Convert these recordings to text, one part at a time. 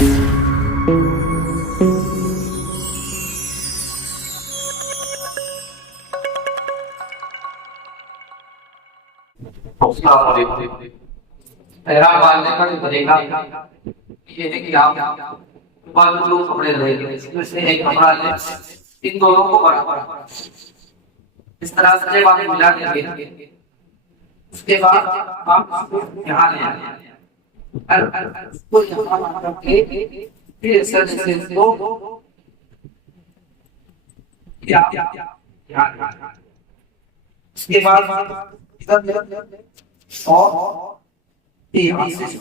احرام باندھنے کا طریقہ یہ ہے کہ آپ بعض لوگ کپڑے رہے گے، اس سے ایک کپڑا لیں، ان دونوں کو برابر اس طرح سے آپ ملا دیں گے. اس کے بعد آپ اس کو یہاں لے آئیں، اس کو یہاں رکھ کے پھر سر سے اس کو یہاں اس کے بعد ادھر اور یہاں سے اس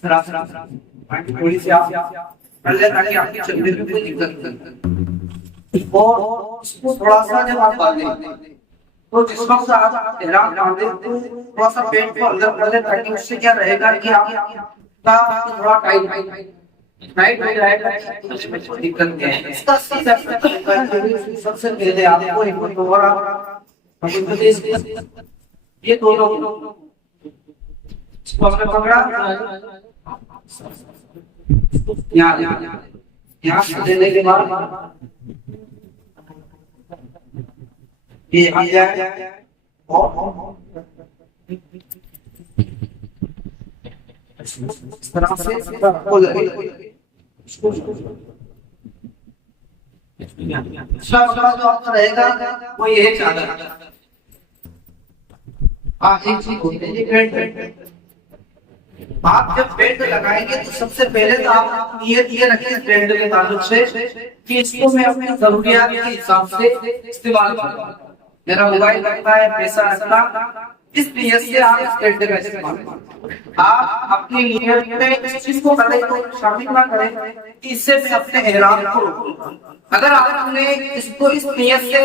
طرح سے تھوڑی سی آپ کر لیں تاکہ آپ کی چلنے میں کوئی دقت نہیں. اور اس کو تھوڑا سا جب آپ باندھیں تو جس وقت آپ احرام باندھیں تو تھوڑا سا پیٹ کو اندر کر لیں تاکہ اس سے کیا رہے گا کہ آپ کا تھوڑا ٹائٹ ہو جائے گا، اس میں کوئی دقت نہیں ہے. اس کا سیدھا سب سے پہلے آپ کو ایک دوبارہ یہ دونوں اس کو ہم نے پکڑا یہاں سے دینے کے بعد یہ آ جائے اور اس طرح سے ہو جائے جو آپ کا رہے گا وہ یہ ہے چادر. ایک چیز ہوتی ہے پینٹ، آپ جب پینٹ لگائیں گے تو سب سے پہلے تو آپ نیت یہ رکھیں پینٹ کے تعلق سے کہ اس کو میں اپنی ضروریات کے حساب سے استعمال کروں. میرا موبائل رکھتا ہے، پیسہ رکھتا، اس نیت سے آپ اس پینٹ کا استعمال کریں. آپ اپنی نیت میں اس چیز کو کریں تو شامل نہ کریں کہ اس سے میں اپنے احرام کو روکوں. اگر آپ نے اس کو اس نیت سے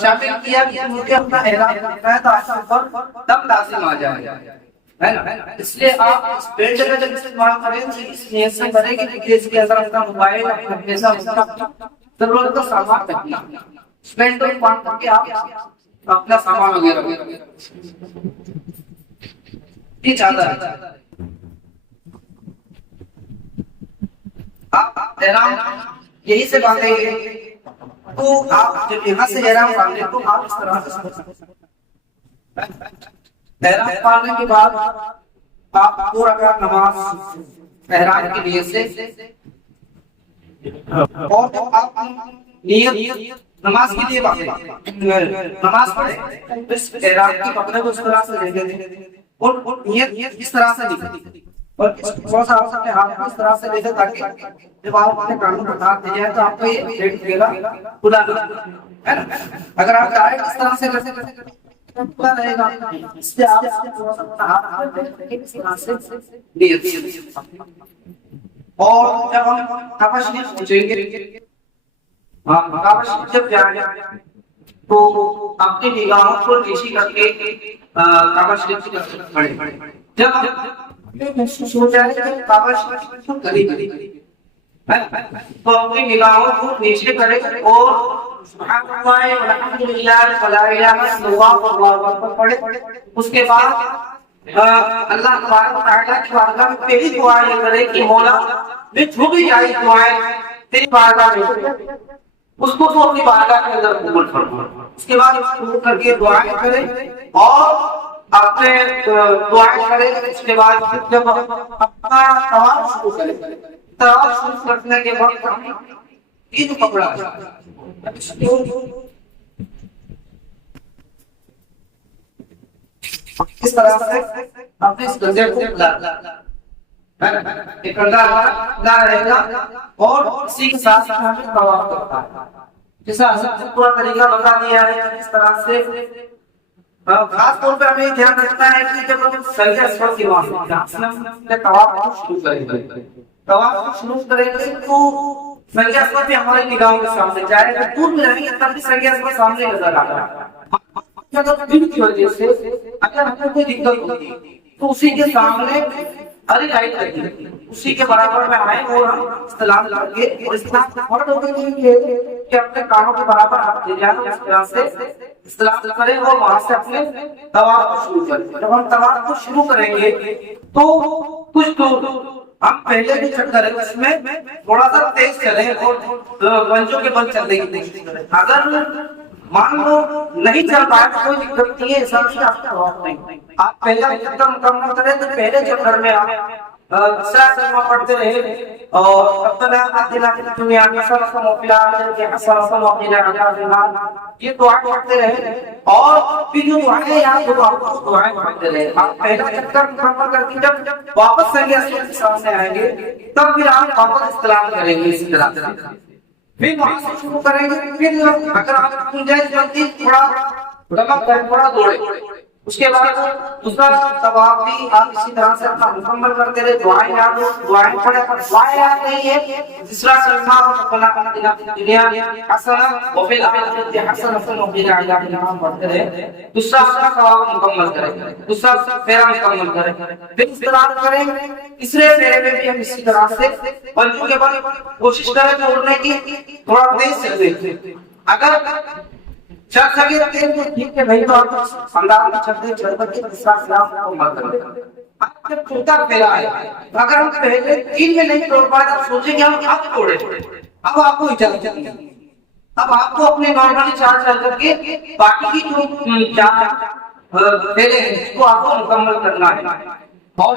شامل کیا کہ مجھے اپنا احرام کرنا ہے تو آپ کے اوپر دم لازم آ جائے گا، ہے نا. اس لیے آپ اس پینٹ کا جب استعمال کریں تو اس نیت سے کریں کہ اس کے اندر اپنا موبائل، اپنا پیسہ، ضرورت کا سامان رکھنا. اس پینٹ کو باندھ کر کے آپ اپنا سامان وغیرہ یہ چاہتا ہے. آپ احرام یہی سے باندھیں گے تو آپ جب یہاں سے احرام باندھیں تو آپ اس طرح سے احرام باندھنے کے بعد آپ 2 رکعت نماز احرام کے لیے سے اور جب آپ نیت نماز کے لیے باندھیں، نماز پڑھیں اس احرام کی کپڑے کو اس طرح سے لے لیں اور نیت اس طرح سے لکھیں اور تھوڑا سا آپ اپنے ہاتھ کو اس طرح سے لے لیں تاکہ جب آپ اپنے کانوں کو ہاتھ دے جائیں تو آپ کو یہ ریٹ ملے گا کھلا ہے نا. اگر آپ ڈائریکٹ اس طرح سے کرتے کھلا رہے گا، اس سے آپ تھوڑا سا اپنا ہاتھ اس طرح سے نیت. اور جب ہم کعبہ شریف پہنچیں گے، کعبہ شریف جب جائیں گے تو اپنی نگاہوں کو نیچی کر کے کعبہ شریف کی طرف بڑھیں. جب محسوس ہو جائے کہ کعبہ شریف قریب تو اپنی نگاہوں کو نیچے کریں اور سبحان اللہ والحمدللہ ولا الہ الا اللہ واللہ اکبر پڑھیں. اس کے بعد اللہ تبارک و تعالیٰ کی بارگاہ میں پہلی دعا یہ کرے کہ مولا میں جو بھی آئی دعائیں تیری بارگاہ میں اس کو تو اپنی بارگاہ کے اندر قبول فرما. اس کے بعد قبول کر کے دعائیں کریں اور اپنے دعائیں کریں. اس کے بعد جب اپنا طواف شروع کریں، طواف شروع کرنے کے وقت یہ جو کپڑا اس طرح سے اپنے اس گنجے کو ایک گنجا رہے گا اور اسی کے ساتھ ہمیں طواف کرتا ہے. جیسا حضرت پورا طریقہ بتا دیا ہے اس طرح سے. خاص طور پہ ہمیں دھیان رکھنا ہے کہ جب ہم سجدہ اسود کی طواف شروع کریں گے، طواف شروع کریں گے تو سجدہ اسود بھی ہماری نگاہوں کے سامنے جائے گا. دور میں رہیں گے تب بھی سجدہ اسود سامنے نظر آ رہا ہے. دن کی وجہ سے اگر ہمیں کوئی دقت ہوتی تو اسی کے سامنے ارے لائٹ لگی اسی کے برابر میں آئے اور ہم استلام کر کے اور استلام فرض ہو گئی کہ اپنے کانوں کے برابر آپ لے جائیں اس طرح سے استلام کریں اور وہاں سے اپنے طواف کو شروع کریں. جب ہم طواف کو شروع کریں گے تو کچھ دور ہم پہلے جو چکر ہے اس میں تھوڑا سا تیز چلیں اور پنجوں کے بل چلنے کی کوشش کریں. اگر مان لو نہیں چل پائے تو کوئی دقت نہیں ہے, حساب سے آپ کا وقت نہیں. آپ پہلا چکر مکمل کریں تو پہلے چکر میں آپ سلمہ پڑھتے رہے اور ربنا آتنا فی الدنیا حسنۃ وفی الآخرۃ حسنۃ وقنا عذاب النار, یہ دعا پڑھتے رہے. اور پھر جو دعائیں یاد ہو آپ کو دعائیں پڑھتے رہے. آپ پہلا چکر مکمل کر کے جب واپس صحیح کے سامنے آئیں گے تب پھر آپ واپس استعلام کریں گے اسی طرح سے. پھر وہاں سے شروع کریں گے. پھر اگر آپ گنجائش بنتی تھوڑا رمق کریں, تھوڑا دوڑے. اس کے بعد دوسرا ثواب بھی آپ اسی طرح سے اپنا مکمل کرتے رہے. دعائیں یاد ہو دعائیں پڑھے, پر دعائیں یاد نہیں ہے. تیسرا سلمہ ربنا آتنا فی الدنیا حسنۃ وفی الآخرۃ حسنۃ وقنا عذاب النار پڑھتے رہے. دوسرا ثواب مکمل کریں, دوسرا پھیرا مکمل کریں. پھر اس طرح کریں. تیسرے پھیرے میں بھی ہم اسی طرح سے پنجوں کے بل کوشش کریں توڑنے کی, تھوڑا تیز چلتے. اگر چل سکے تو ٹھیک ہے, نہیں تو آپ انداز میں چلتے چلتے تیسرا سلام مکمل کریں. اب جب چوتھا پھیرا ہے اگر ہم پہلے تین میں نہیں توڑ پائے تو سوچیں کہ ہم اب توڑے. اب آپ کو اجازت نہیں, اب آپ کو اپنے نارملی چال چل کر کے باقی کی جو چار پھیرے ہیں اس کو آپ کو مکمل کرنا ہے. اور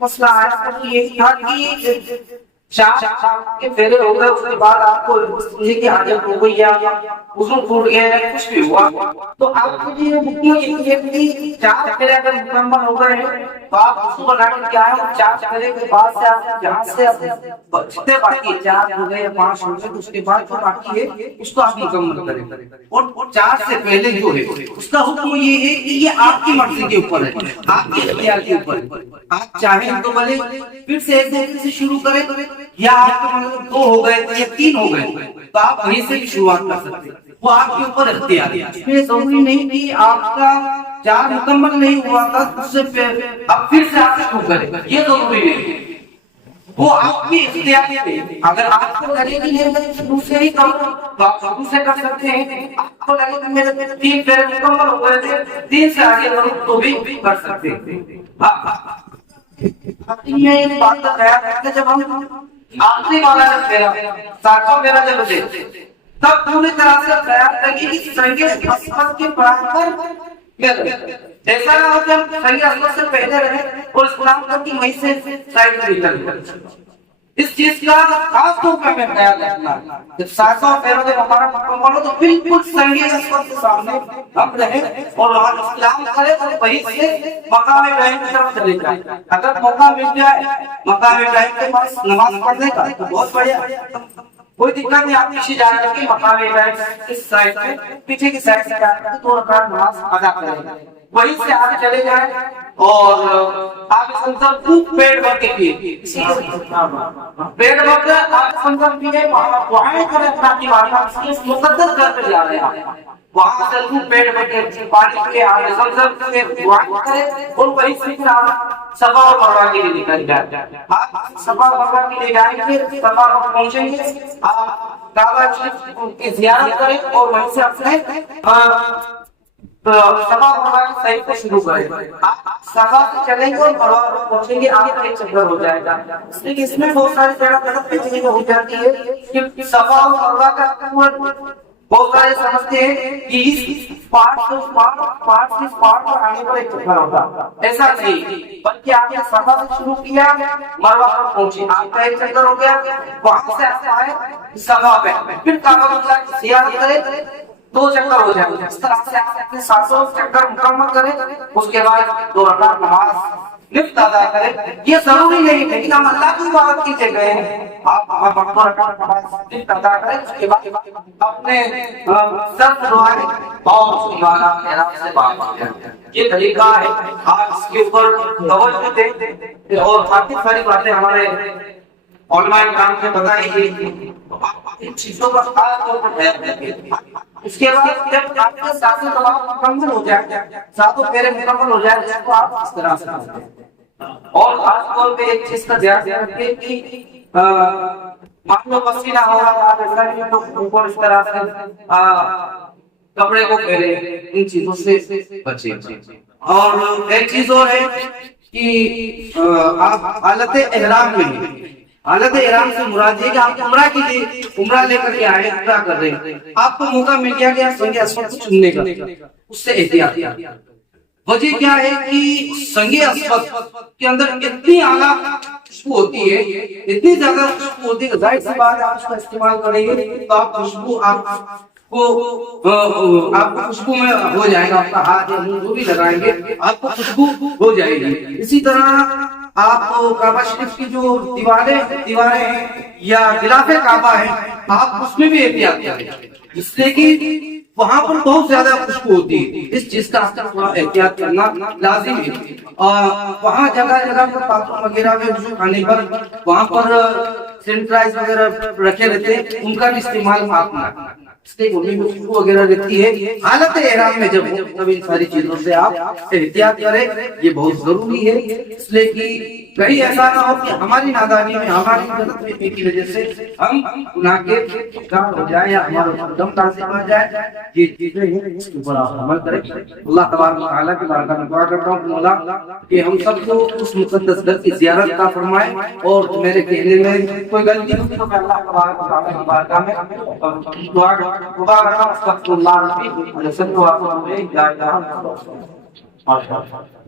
مسئلہ آیا تو یہی تھا کہ چار کے پھیرے ہو گئے, اس کے بعد آپ کو یہ کہ حاجت ہو گئی یا وضو ٹوٹ گیا یا کچھ بھی ہوا تو آپ کے لیے ممکن یہ کہ چار پھیرے اگر مکمل ہو گئے ہیں تو آپ وضو بنا کر کے آئے. چار پھیرے کے بعد سے آپ جہاں سے جتنے باقی چار ہو گئے یا پانچ ہو گئے تو اس کے بعد جو باقی ہے اس کو آپ مکمل کریں. اور چار سے پہلے جو ہے اس کا حکم یہ ہے کہ یہ آپ کی مرضی کے اوپر ہے, آپ کے اختیار کے اوپر ہے. آپ چاہیں تو بھلے پھر سے ایک دفعے سے شروع کریں, یا آپ کو مطلب دو ہو گئے یا تین ہو گئے تو آپ وہیں سے بھی شروعات کر سکتے ہیں. وہ آپ کے اوپر اختیار ہے. اس میں ضروری نہیں کہ آپ کا چار مکمل نہیں ہوا تھا اس سے اب پھر سے آپ شروع کریں, یہ ضروری نہیں. وہ آپ کی اختیار ہے. اگر آپ کو لگے کہ یہ شروع سے ہی کروں تو آپ شروع سے کر سکتے ہیں. آپ کو لگے کہ میرے تین پھیرے مکمل ہو گئے تھے تین سے آگے کروں تو بھی کر سکتے ہیں. یہ ایک بات کا خیال ہے کہ جب ہم آخری والا جب پھیرا ساتواں پھیرا جب دے تب پوری طرح سے خیال رکھیں کہ سنگے اسمت کے برابر ایسا نہ ہو کہ ہم سنگے اسمت سے پہلے رہیں اور اسلام کا کی وہیں سے سائڈ میں نکل. اس چیز کا خاص طور پہ ہمیں خیال رکھنا ہے. جب ساتواں پھیرا جب ہمارا مکمل ہو تو بالکل سنگے اسمت کے سامنے ہم رہیں اور وہاں اسلام کرے اور وہیں سے مقام ابراہیم کی طرف چلے جائیں. اگر موقع مل جائے مقام ابراہیم کے پاس نماز پڑھنے کا تو بہت بڑھیا, کوئی دقت نہیں. آپ پیچھے جا کر کے مقام ابراہیم اس سائڈ میں پیچھے کی سائڈ سے جا کر کے 2 رکعت نماز ادا کریں. وہیں سے آگے چلے جائیں اور آپ سمجھا خوب پیٹ بھر کے پیے, پیٹ بھر کے آپ سمجھا پیے, دعائیں کریں تاکہ آپ مقدس گھر پہ جا رہے ہیں. وہاں سے خوب پیٹ بھر کے پانی پیے, آپ سمجھا پیے, دعائیں کریں اور وہیں سے پھر آپ صفا اور مروہ کے لیے نکل جائیں. آپ صفا اور مروہ کے لیے جائیں گے, صفا پر پہنچیں گے, آپ کعبہ شریف کی زیارت کریں اور وہیں سے اپنے صفا اور مروہ کے صحیح کو شروع کریں. آپ صفا سے چلیں گے اور مروہ پر پہنچیں گے, آپ کا ایک چکر ہو جائے گا. لیکن اس میں بہت ساری جگہ غلط فہمی ہو جاتی ہے کہ صفا اور مروہ کا بہت سارے سمجھتے ہیں کہ اس پارٹ سے اس پارٹ پر آنے پر ایک چکر ہوگا. ایسا نہیں, بلکہ آپ نے صفا سے شروع کیا, مروہ پر پہنچے, آپ کا ایک چکر ہو گیا, وہاں سے آپ آئے صفا پہ, پھر کعبہ اللہ کی زیارت کریں, 2 چکر ہو جائیں گے. اس طرح سے آپ اپنے 700 چکر مکمل کریں. اس کے بعد 2 رکعت نماز نفل ادا کریں. یہ ضروری نہیں لیکن ہم اللہ کی عبادت کی جگہ ہیں, آپ 2 رکعت نماز نفل ادا کریں. اس کے بعد اپنے سر دعائیں اور اس کے بعد آپ احرام سے باہر آ جائیں. یہ طریقہ ہے. آپ اس کے اوپر توجہ دیں اور باقی ساری باتیں ہمارے علماء کرام سے بتائی گئی. ان چیزوں کا خاص طور پر خیال رکھیں. اس کے بعد جب آپ کے ساتوں طواف مکمل ہو جائے, ساتوں پھیرے مکمل ہو جائے, اس کو آپ اس طرح سے کرتے ہیں. اور خاص طور پہ ایک چیز کا دھیان رکھیں کہ مان لو پسینہ ہو رہا ہے تو اوپر اس طرح سے کپڑے کو پھیرے, ان چیزوں سے بچیں. اور ایک چیز اور ہے کہ آپ حالت احرام میں ہیں. حالت احرام سے مراد یہ کہ آپ عمرہ کے لیے عمرہ لے کر کے آئے, عمرہ کر رہے ہیں, آپ کو موقع مل گیا کہ آپ سنگ اسود کو چومنے کا, اس سے احتیاط کیجیے. وجہ کیا ہے کہ سنگ اسود کے اندر اتنی اعلیٰ خوشبو ہوتی ہے, اتنی زیادہ خوشبو ہوتی ہے, ظاہر سی بات ہے آپ اس کا استعمال کریں گے تو آپ خوشبو آپ کو خوشبو میں ہو جائے گا, آپ کا ہاتھ یا منہ جو بھی لگائیں گے آپ کو خوشبو ہو جائے گی. اسی طرح آپ کعبہ شریف کی جو دیواریں ہیں یا غلاف کعبہ ہے, آپ اس میں بھی احتیاط کریں, اس لیے کہ وہاں پر بہت زیادہ خوشبو ہوتی ہے. اس چیز کا تھوڑا احتیاط کرنا لازم ہے. اور وہاں جگہ جگہ پر باتھ روم وغیرہ میں وضو خانے پر وہاں پر سینیٹائز وغیرہ رکھے رہتے ہیں, ان کا بھی استعمال آپ نہ کریں, اس لیے گھومنے میں خوشبو وغیرہ رہتی ہے. حالت احرام میں جب تب ان ساری چیزوں سے آپ احتیاط کریں, یہ بہت ضروری ہے. اس لیے کہ کہیں ایسا نہ ہو کہ ہماری نادانی میں, ہماری غلط فہمی کی وجہ سے ہم گناہ کے شکار ہو جائیں یا ہمارا دم لازم آ جائے. یہ چیزیں ہیں اس کے اوپر آپ عمل کریں. اللہ تبارک و تعالیٰ کی بارگاہ میں دعا کرتا ہوں اللہ کہ ہم سب کو اس مقدس گھر کی زیارت عطا فرمائے, اور میرے کہنے میں کوئی غلطی ہو تو میں اللہ تبارک و تعالیٰ کی بارگاہ میں دعا کرتا ہوں. استغفر اللہ ربی وصلی اللہ علیہ وسلم.